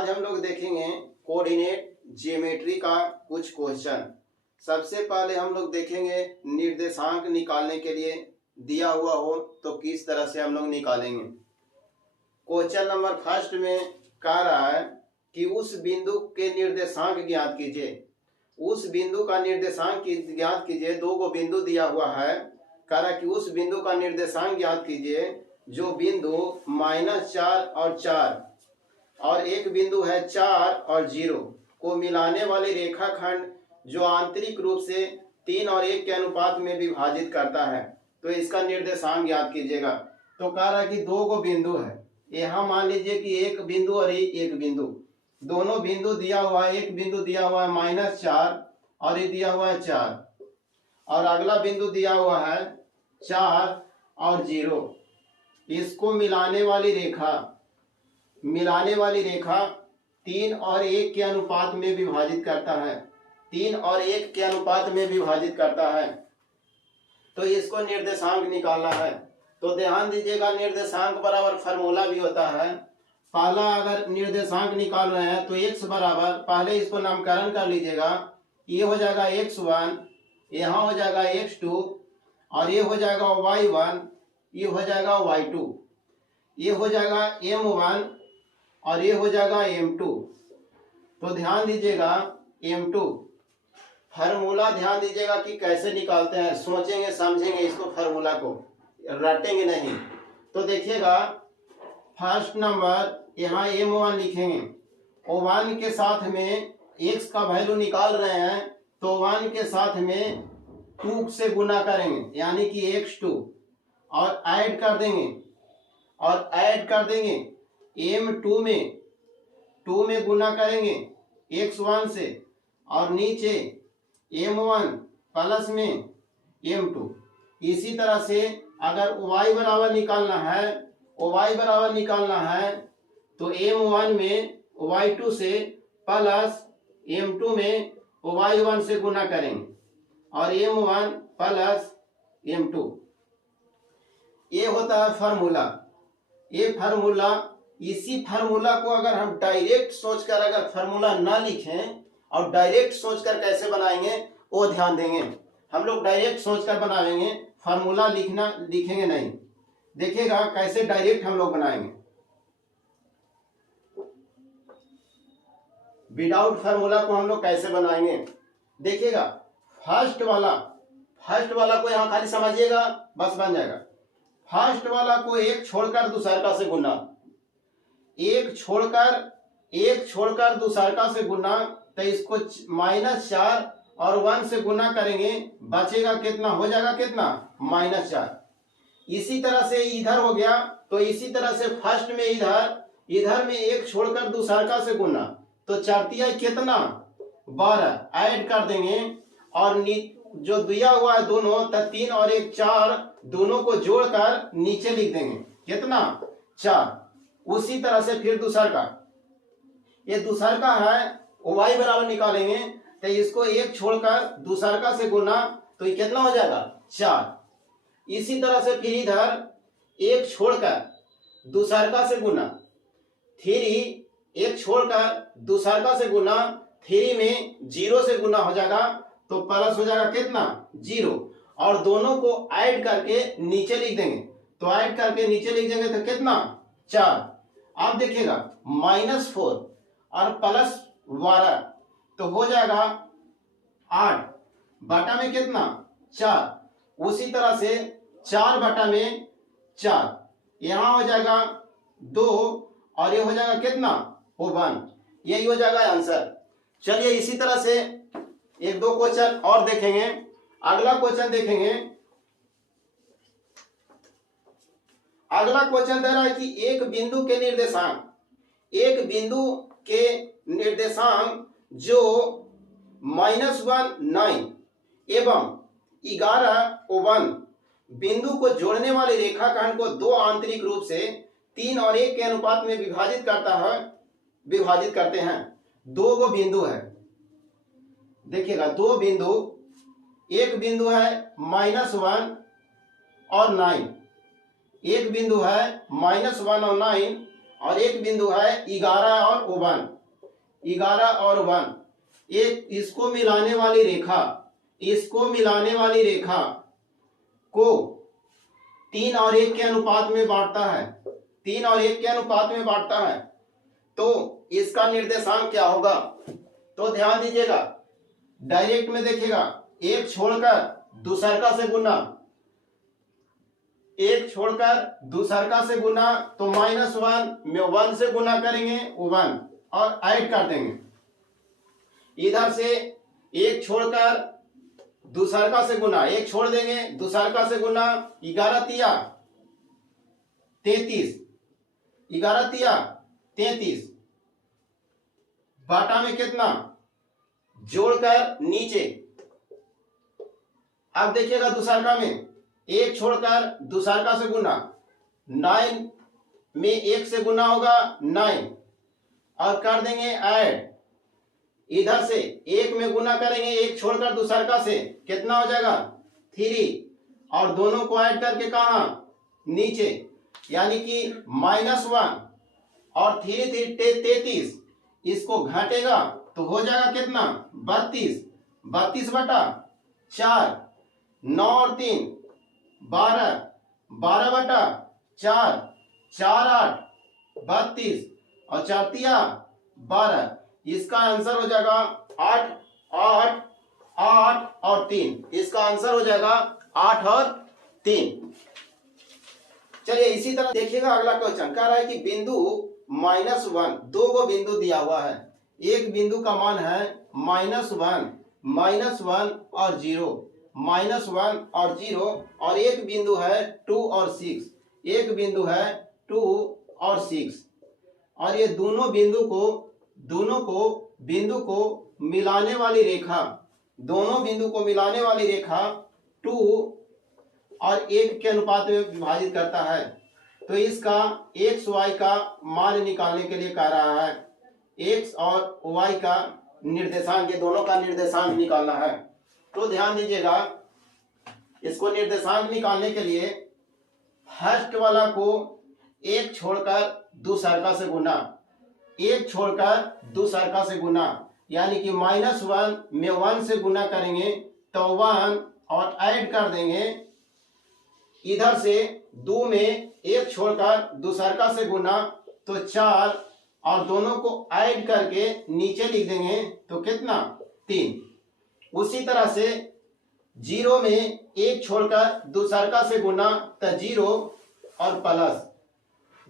आज हम लोग देखेंगे कोऑर्डिनेट ज्योमेट्री का कुछ क्वेश्चन। सबसे पहले हम लोग देखेंगे निर्देशांक निकालने के लिए दिया हुआ हो तो किस तरह से हम लोग निकालेंगे। क्वेश्चन नंबर फर्स्ट में कह रहा है कि उस बिंदु के निर्देशांक ज्ञात कीजिए। उस बिंदु का निर्देशांक ज्ञात कीजिए। दो को बिंदु दिया हुआ है। कह रहा है कि उस बिंदु का निर्देशांक ज्ञात कीजिए जो बिंदु -4 और 4 और एक बिंदु है 4 और 0 को मिलाने वाले रेखाखंड जो आंतरिक रूप से 3 और 1 के अनुपात में विभाजित करता है। तो इसका निर्देशांक ज्ञात कीजिएगा। तो कह रहा है कि दो को बिंदु है। यहाँ मान लीजिए कि एक बिंदु और एक बिंदु, दोनों बिंदु दिया हुआ है। एक बिंदु दिया हुआ है -4 और ये दिया हुआ है 4 और अगला बिंदु दिया हुआ है 4 और 0। इसको मिलाने वाली रेखा 3 और 1 के अनुपात में विभाजित करता है। 3 और 1 के अनुपात में विभाजित करता है। तो इसको निर्देशांक निकालना है। तो ध्यान दीजिएगा, निर्देशांक बराबर फार्मूला भी होता है। पहला अगर निर्देशांक निकाल रहे हैं तो x बराबर, पहले इसको नामकरण कर लीजिएगा। ये हो जाएगा x1, यहाँ हो जाएगा x2 और ये हो जाएगा y1, ये हो जाएगा y2, ये हो जाएगा m1 और ये हो जाएगा m2। तो ध्यान दीजिएगा m2 फार्मूला ध्यान दीजिएगा कि कैसे निकालते हैं। सोचेंगे समझेंगे इसको, फार्मूला को रटेंगे नहीं। तो देखिएगा फर्स्ट नंबर यहाँ m1 लिखेंगे। O1 के साथ में x का वैल्यू निकाल रहे हैं तो 1 के साथ में 2 से गुना करेंगे यानी कि x2 और ऐड कर देंगे m2 में 2 में गुना करेंगे x1 से और नीचे m1 प्लस में m2। इसी तरह से अगर y बराबर निकालना है तो m1 में y2 से प्लस m2 में y1 से गुना करेंगे और m1 प्लस m2। ये होता है फार्मूला। ये फार्मूला, इसी फार्मूला को अगर हम डायरेक्ट सोचकर अगर फार्मूला ना लिखें और डायरेक्ट सोचकर कैसे बनाएंगे वो ध्यान देंगे। हम लोग डायरेक्ट सोचकर बनाएंगे, फार्मूला लिखेंगे नहीं। देखिएगा कैसे डायरेक्ट हम लोग बनाएंगे। विदाउट फार्मूला को हम लोग कैसे बनाएंगे देखिएगा। फर्स्ट वाला को यहाँ खाली समझिएगा, बस बन जाएगा। फर्स्ट वाला को एक छोड़कर दूसरका से गुना, एक छोड़कर दूसरका से गुना, तो इसको -4 और 1 से गुना करेंगे, बचेगा कितना, हो जाएगा कितना, -4। इसी तरह से इधर हो गया। तो इसी तरह से फर्स्ट में इधर में एक छोड़कर दूसरका से गुना, तो 4 तिहाई कितना, 12 ऐड कर देंगे और जो दिया हुआ है दोनों, तो 3 और 1 4, दोनों को जोड़कर नीचे लिख देंगे कितना, 4। उसी तरह से फिर दूसरका, ये दूसरका है y बराबर निकालेंगे तो इसको एक छोड़कर दूसरका से गुना, तो ये कितना हो जाएगा, 4। इसी तरह से फिर इधर एक छोड़कर दूसरका से गुना, 3 एक छोड़कर दूसरका से गुना, 3 में 0 से गुना हो जाएगा तो प्लस हो जाएगा कितना, 0 और दोनों को ऐड करके नीचे लिख देंगे। तो ऐड करके नीचे लिख देंगे तो कितना, 4। अब देखिएगा -4 और +12 तो हो जाएगा 8 बटा में कितना, 4। उसी तरह से 4 बटा में 4, यहाँ हो जाएगा 2 और ये हो जाएगा कितना, 1। यही हो जाएगा आंसर। चलिए इसी तरह से एक दो क्वेश्चन और देखेंगे। अगला क्वेश्चन देखेंगे। अगला क्वेश्चन दे रहा है कि एक बिंदु के निर्देशांक जो -1 9 एवं 11 1 बिंदु को जोड़ने वाले रेखाखंड को दो आंतरिक रूप से 3 और 1 के अनुपात में विभाजित करते हैं। दो वो बिंदु है, देखिएगा दो बिंदु, एक बिंदु है -1 और 9, एक बिंदु है -1 और 9 और एक बिंदु है 11 और 1, 11 और 1, एक इसको मिलाने वाली रेखा, इसको मिलाने वाली रेखा को 3 और 1 के अनुपात में बांटता है, 3 और 1 के अनुपात में बांटता है, तो इसका निर्देशांक क्या होगा? तो ध्यान दीजिएगा, डायरेक्ट में देखिएगा, एक छोड़कर दूसरका से गुना, एक छोड़कर दूसरका से गुना, तो -1 में 1 से गुना करेंगे 1 और ऐड कर देंगे। इधर से एक छोड़कर दूसरका से गुना, एक छोड़ देंगे दूसरका से गुना, 11 तिया 33, 11 तिया 33, बाटा में कितना? जोड़कर नीचे। अब देखिएगा दूसरका में एक छोड़कर दूसरका से गुना, 9 में 1 से गुना होगा 9 और कर देंगे ऐड। इधर से 1 में गुना करेंगे, एक छोड़कर दूसरका से, कितना हो जाएगा? 3 और दोनों को ऐड करके कहा? नीचे, यानी कि -1 और 3 33, इसको घटेगा तो हो जाएगा कितना? 32, 32 बटा 4, 9 और 3 12, 12 बटा 4, 4 8 32 और 4 तिया 12। इसका आंसर हो जाएगा 8, 8, 8 और 3। इसका आंसर हो जाएगा 8 और 3। चलिए इसी तरह देखिएगा अगला क्वेश्चन कह रहा है कि बिंदु -1, दो गो बिंदु दिया हुआ है। एक बिंदु का मान है -1, -1 और 0, -1 और 0, और एक बिंदु है 2 और 6, एक बिंदु है 2 और 6, और ये दोनों बिंदु को मिलाने वाली रेखा, दोनों बिंदु को मिलाने वाली रेखा 2 और 1 के अनुपात में विभाजित करता है। तो इसका x y का मान निकालने के लिए कह रहा है, x और y का निर्देशांक, ये दोनों का निर्देशांक निकालना है। तो ध्यान दीजिएगा, इसको निर्देशांक निकालने के लिए फर्स्ट वाला को एक छोड़कर दूसरका से गुना, एक छोड़कर दूसरका से गुना, यानी कि -1 में 1 से गुना करेंगे तो 1 और ऐड कर देंगे। इधर से 2 में एक छोड़कर दूसरका से गुना तो 4 और दोनों को ऐड करके नीचे लिख देंगे तो कितना? 3। उसी तरह से 0 में एक छोड़कर दूसरका से गुना तो 0 और प्लस,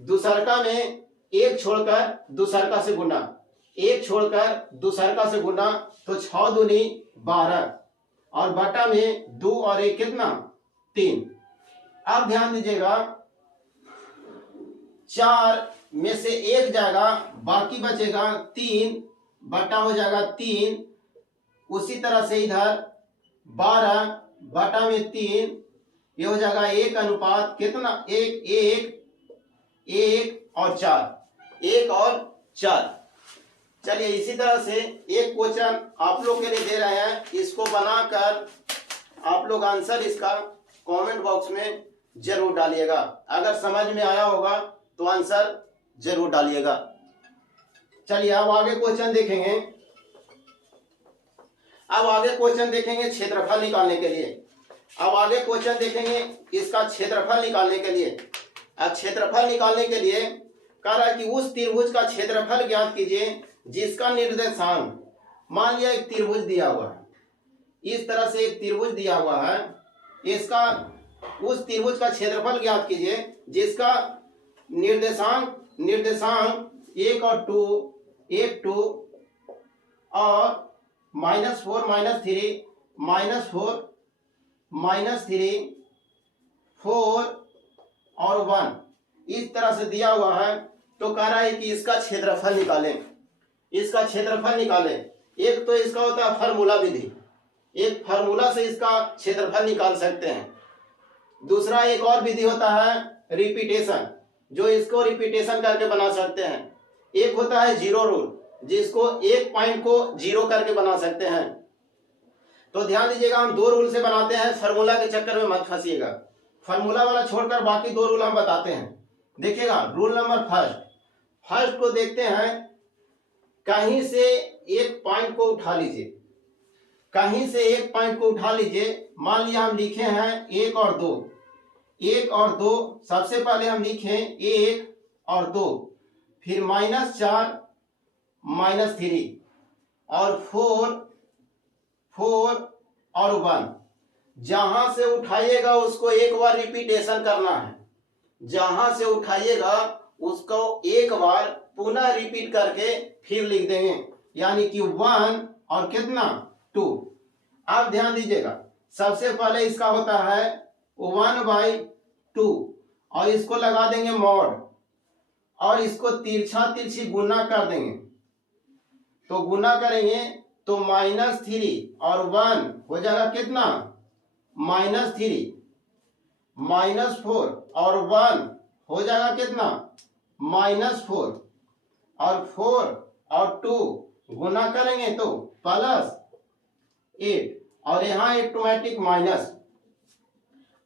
दूसरका में एक छोड़कर दूसरका से गुना, एक छोड़कर दूसरका से गुना तो 6 दूनी 12 और बटा में 2 और 1 कितना? 3। अब ध्यान दीजिएगा, 4 में से 1 जाएगा, बाकी बचेगा 3, बटा हो जाएगा 3। उसी तरह से इधर 12 बटा में 3, ये हो जाएगा 1 अनुपात कितना? 1, 1, 1 और 4, 1 और 4। चलिए इसी तरह से एक क्वेश्चन आप लोग के लिए दे रहे हैं, इसको बनाकर आप लोग आंसर इसका कमेंट बॉक्स में जरूर डालिएगा। अगर समझ में आया होगा तो आंसर जरूर डालिएगा। चलिए अब आगे क्वेश्चन देखेंगे, अब आगे क्वेश्चन देखेंगे क्षेत्रफल निकालने के लिए। अब आगे क्वेश्चन देखेंगे इसका क्षेत्रफल निकालने के लिए। अब क्षेत्रफल निकालने के लिए कह रहा है कि उस त्रिभुज का क्षेत्रफल ज्ञात कीजिए जिसका निर्देशांक, मान लिया एक त्रिभुज दिया हुआ है, इस तरह से एक त्रिभुज दिया हुआ है, इसका उस त्रिभुज का क्षेत्रफल ज्ञात कीजिए जिसका निर्देशांक 1 और 2, 1 2 और -4 -3 -4 -3 4 और 1 इस तरह से दिया हुआ है। तो कह रहा है कि इसका क्षेत्रफल निकालें, इसका क्षेत्रफल निकालें। एक तो इसका होता है फार्मूला विधि, एक फार्मूला से इसका क्षेत्रफल निकाल सकते हैं। दूसरा एक और विधि होता है रिपीटेशन, जो इसको रिपीटेशन करके बना सकते हैं। एक होता है जीरो रूल, जिसको एक पॉइंट को जीरो करके बना सकते हैं। तो ध्यान दीजिएगा, हम 2 रूल से बनाते हैं, फार्मूला के चक्कर में मत फंसिएगा। फार्मूला वाला छोड़कर बाकी 2 रूल हम बताते हैं। देखिएगा, रूल नंबर फर्स्ट, फर्स्ट को देखते हैं, कहीं से एक पॉइंट को उठा लीजिए, कहीं से एक पॉइंट को उठा लीजिए। मान लिया हम लिखे हैं 1 और 2, 1 और 2, सबसे पहले हम लिखें 1 और 2, फिर -4 -3 और 4 और 1। जहां से उठाइएगा उसको एक बार रिपीटेशन करना है, जहां से उठाइएगा उसको एक बार पुनः रिपीट करके फिर लिख देंगे, यानी कि 1 और कितना 2। अब ध्यान दीजिएगा, सबसे पहले इसका होता है 1/2 और इसको लगा देंगे मॉड और इसको तिरछा तिरछी गुना कर देंगे। तो गुना करेंगे तो -3 और 1 हो जाएगा कितना -3, -4 और 1 हो जाएगा कितना -4 और 4 और 2 गुना करेंगे तो +8 और यहां ऑटोमेटिक माइनस।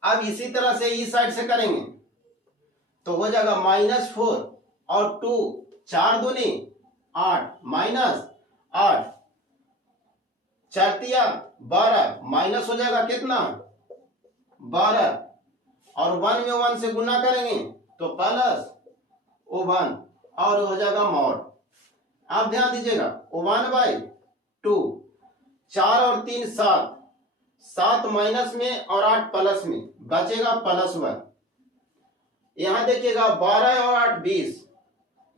अब इसी तरह से इस साइड से करेंगे तो हो जाएगा -4 और 2, 4 दूनी 8 -8, 4 तिया 12, माइनस हो जाएगा कितना 12 और 1 में 1 से गुना करेंगे तो +1 और हो जाएगा मॉड। आप ध्यान दीजिएगा 1/2, 4 और 3 7, 7 माइनस में और 8 प्लस में, बचेगा +1। यहां देखिएगा 12 और 8 20,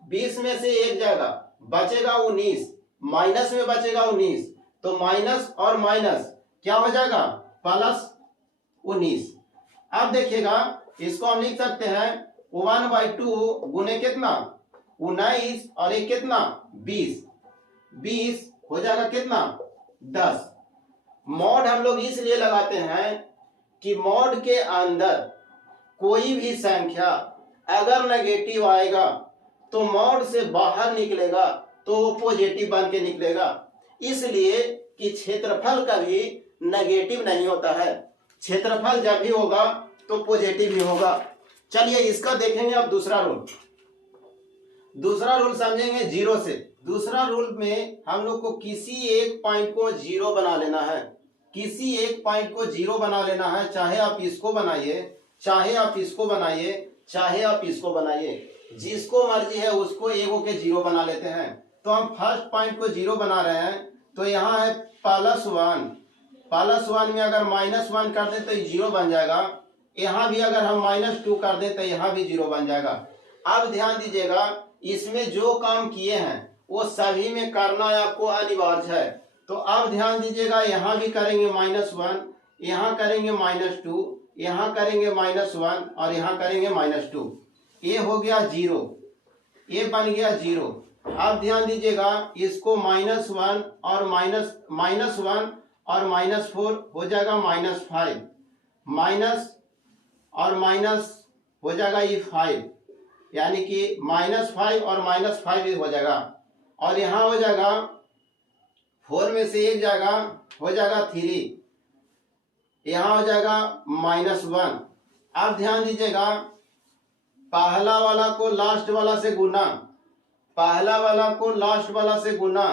20 में से एक जाएगा बचेगा 19, माइनस में बचेगा 19, तो माइनस और माइनस क्या हो जाएगा +19। अब देखिएगा इसको हम लिख सकते हैं 1/2 गुने कितना 19 और एक कितना 20, 20 हो जाएगा कितना 10। मॉड हम लोग इसलिए लगाते हैं कि मॉड के अंदर कोई भी संख्या अगर नेगेटिव आएगा तो मॉड से बाहर निकलेगा तो वो पॉजिटिव बन के निकलेगा, इसलिए कि क्षेत्रफल कभी नेगेटिव नहीं होता है, क्षेत्रफल जब भी होगा तो पॉजिटिव ही होगा। चलिए इसका देखेंगे अब दूसरा रूल। दूसरा रूल समझेंगे जीरो से। दूसरा रूल में हम लोग को किसी एक पॉइंट को जीरो बना लेना है, किसी एक पॉइंट को जीरो बना लेना है, चाहे आप इसको बनाइए, चाहे आप इसको बनाइए, चाहे आप इसको बनाइए, जिसको मर्जी है उसको एगो के जीरो बना लेते हैं। तो हम फर्स्ट पॉइंट को जीरो बना रहे हैं, तो यहाँ है +1, +1 में अगर -1 कर दे तो जीरो बन जाएगा, यहाँ भी अगर हम -2 कर दे तो यहाँ भी जीरो बन जाएगा। अब ध्यान दीजिएगा, इसमें जो काम किए हैं वो सभी में करना आपको अनिवार्य है। तो अब ध्यान दीजिएगा, यहाँ भी करेंगे -1, यहाँ करेंगे -2, यहाँ करेंगे -1 और यहाँ करेंगे -2। ये हो गया जीरो, ये बन गया जीरो। अब ध्यान दीजिएगा, इसको -1 और -1 और -4 हो जाएगा -5, माइनस और माइनस हो जाएगा ये 5, यानी कि -5 और -5 हो जाएगा। और यहाँ हो जाएगा 4 में से एक जाएगा हो जाएगा 3, यहाँ हो जाएगा -1। अब ध्यान दीजिएगा, पहला वाला को लास्ट वाला से गुना, पहला वाला को लास्ट वाला से गुना,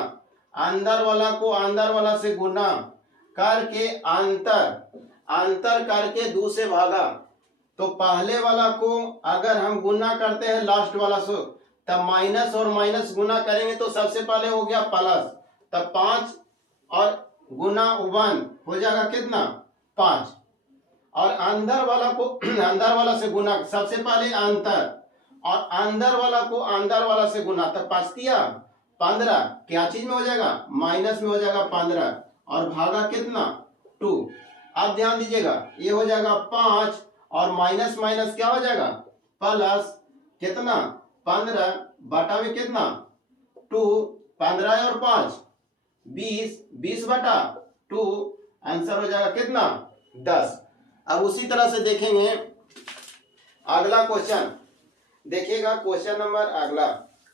अंदर वाला को अंदर वाला से गुना करके अंतर करके 2 से भागा। तो पहले वाला को अगर हम गुना करते हैं लास्ट वाला से, तब माइनस और माइनस गुना करेंगे तो सबसे पहले हो गया प्लस, तब 5 और गुना 1 हो जाएगा कितना 5, और अंदर वाला को अंदर वाला से गुना, सबसे पहले अंतर और अंदर वाला को अंदर वाला से गुना, तब 5 दिया 15, क्या चीज में हो जाएगा माइनस में हो जाएगा 15 और भागा कितना 2। अब ध्यान दीजिएगा, ये हो जाएगा 5 और माइनस माइनस क्या हो जाएगा प्लस, कितना 15 बटा में कितना 2, 15 और 5 20, 20 बटा 2, आंसर हो जाएगा कितना 10। अब उसी तरह से देखेंगे अगला क्वेश्चन, देखिएगा क्वेश्चन नंबर अगला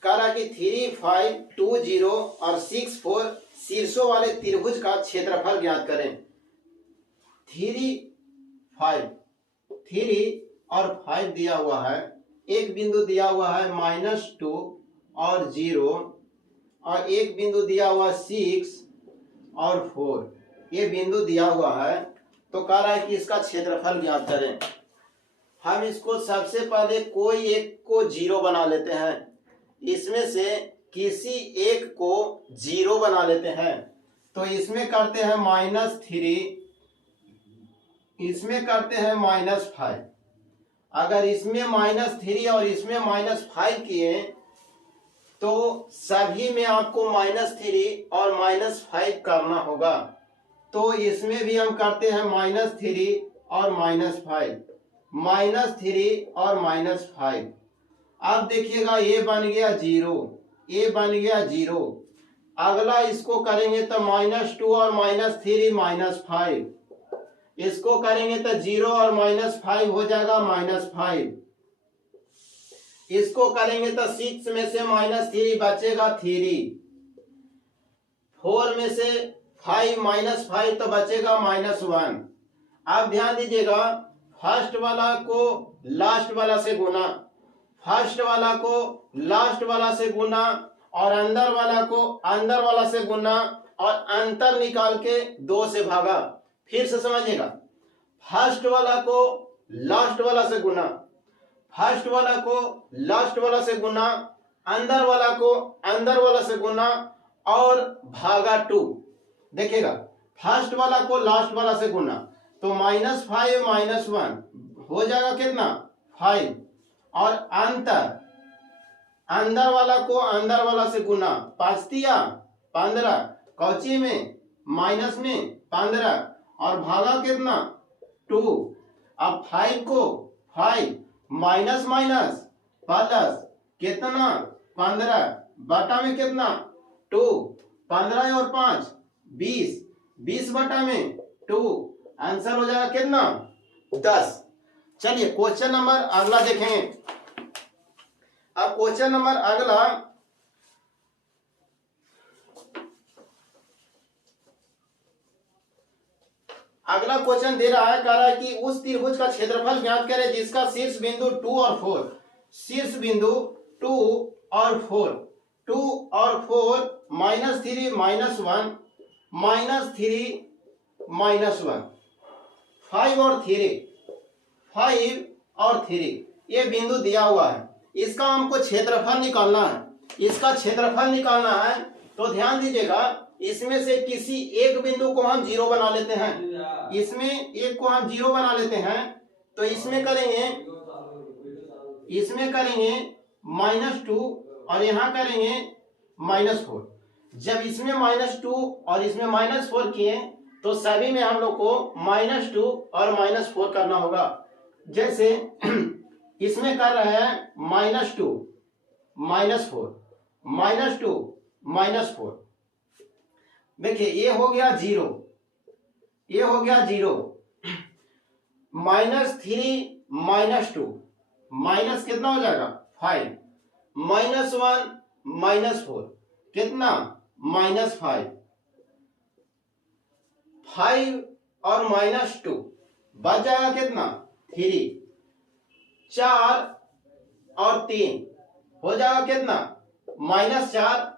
कह रहा कि 3, 5, 2, 0 और 6, 4 शीर्षों वाले त्रिभुज का क्षेत्रफल ज्ञात करें। 3, 5 और 5 दिया हुआ है, एक बिंदु दिया हुआ है -2 और 0 और एक बिंदु दिया हुआ 6 और 4, ये बिंदु दिया हुआ है। तो कह रहा है कि इसका क्षेत्रफल ज्ञात करें। हम इसको सबसे पहले कोई एक को 0 बना लेते हैं, इसमें से किसी एक को 0 बना लेते हैं। तो इसमें करते हैं -3, इसमें करते हैं -5। अगर इसमें -3 और इसमें -5 किए तो सभी में आपको -3 और -5 करना होगा। तो इसमें भी हम करते हैं -3 और -5, -3 और -5। अब देखिएगा ये बन गया 0, ये बन गया 0। अगला इसको करेंगे तो -2 और -3 -5, इसको करेंगे तो 0 और -5 हो जाएगा -5। इसको करेंगे तो 6 में से -3 बचेगा 3, 4 में से 5 -5 तो बचेगा -1। अब ध्यान दीजिएगा, फर्स्ट वाला को लास्ट वाला से गुना, फर्स्ट वाला को लास्ट वाला से गुना और अंदर वाला को अंदर वाला से गुना और अंतर निकाल के 2 से भागा। फिर से समझिएगा, फर्स्ट वाला को लास्ट वाला से गुना, फर्स्ट वाला को लास्ट वाला से गुना, अंदर वाला को अंदर वाला से गुना और भागा 2। देखिएगा, फर्स्ट वाला को लास्ट वाला से गुना तो -5 -1 हो जाएगा कितना 5 और अंदर वाला को अंदर वाला से गुना, 5 तिया 15, कौची में माइनस में 15 और भागा कितना 2। अब 5 को 5 माइनस माइनस प्लस कितना 15 बटा में कितना 2, 15 और 5 20, 20 बटा में 2, आंसर हो जाएगा कितना 10। चलिए क्वेश्चन नंबर अगला देखेंगे। अब क्वेश्चन नंबर अगला क्वेश्चन दे रहा है, कह रहा है कि उस त्रिभुज का क्षेत्रफल ज्ञात करें जिसका शीर्ष बिंदु 2 और 4, शीर्ष बिंदु 2 और 4, 2 और 4 -3 -1 -3 -1, 5 और 3, 5 और 3 ये बिंदु दिया हुआ है। इसका हमको क्षेत्रफल निकालना है। इसका क्षेत्रफल निकालना है तो ध्यान दीजिएगा, इसमें से किसी एक बिंदु को हम 0 बना लेते हैं, इसमें एक को हम 0 बना लेते हैं। तो इसमें करेंगे -2 और यहाँ करेंगे -4। जब इसमें -2 और इसमें -4 किए तो सभी में हम लोग को -2 और -4 करना होगा। जैसे इसमें कर रहे हैं -2 -4 -2 -4। देखिए ये हो गया 0, ये हो गया 0, -3 -2 माइनस कितना हो जाएगा 5, -1 -4 कितना -5, 5 और -2 बच जाएगा कितना 3, 4 और 3 हो जाएगा कितना -4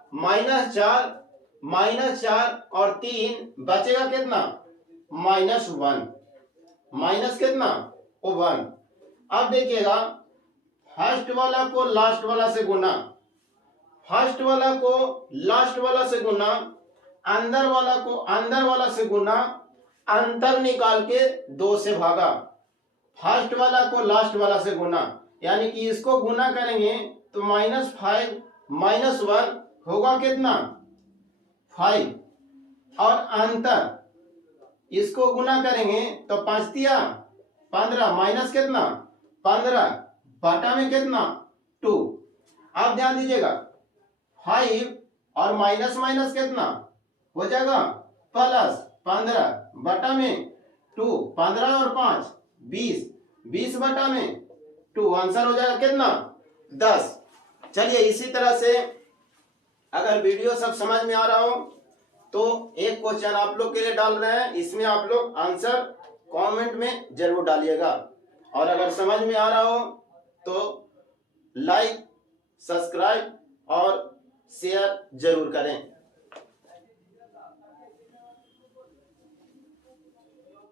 -4 और 3 बचेगा कितना -1, माइनस कितना 1। अब देखिएगा, फर्स्ट वाला को लास्ट वाला से गुना, फर्स्ट वाला को लास्ट वाला से गुना, अंदर वाला को अंदर वाला से गुना, अंतर निकाल के 2 से भागा। फर्स्ट वाला को लास्ट वाला से गुना, यानी कि इसको गुना करेंगे तो -5 -1 होगा कितना 5 और अंतर इसको गुना करेंगे तो 5 तिया 15 माइनस कितना 15 बटा में कितना 2। अब ध्यान दीजिएगा, 5 और माइनस माइनस कितना हो जाएगा प्लस 15 बटा में 2, 15 और 5 20, 20 बटा में 2, आंसर हो जाएगा कितना 10। चलिए इसी तरह से अगर वीडियो सब समझ में आ रहा हो तो एक क्वेश्चन आप लोग के लिए डाल रहे हैं, इसमें आप लोग आंसर कमेंट में जरूर डालिएगा। और अगर समझ में आ रहा हो तो लाइक, सब्सक्राइब और शेयर जरूर करें।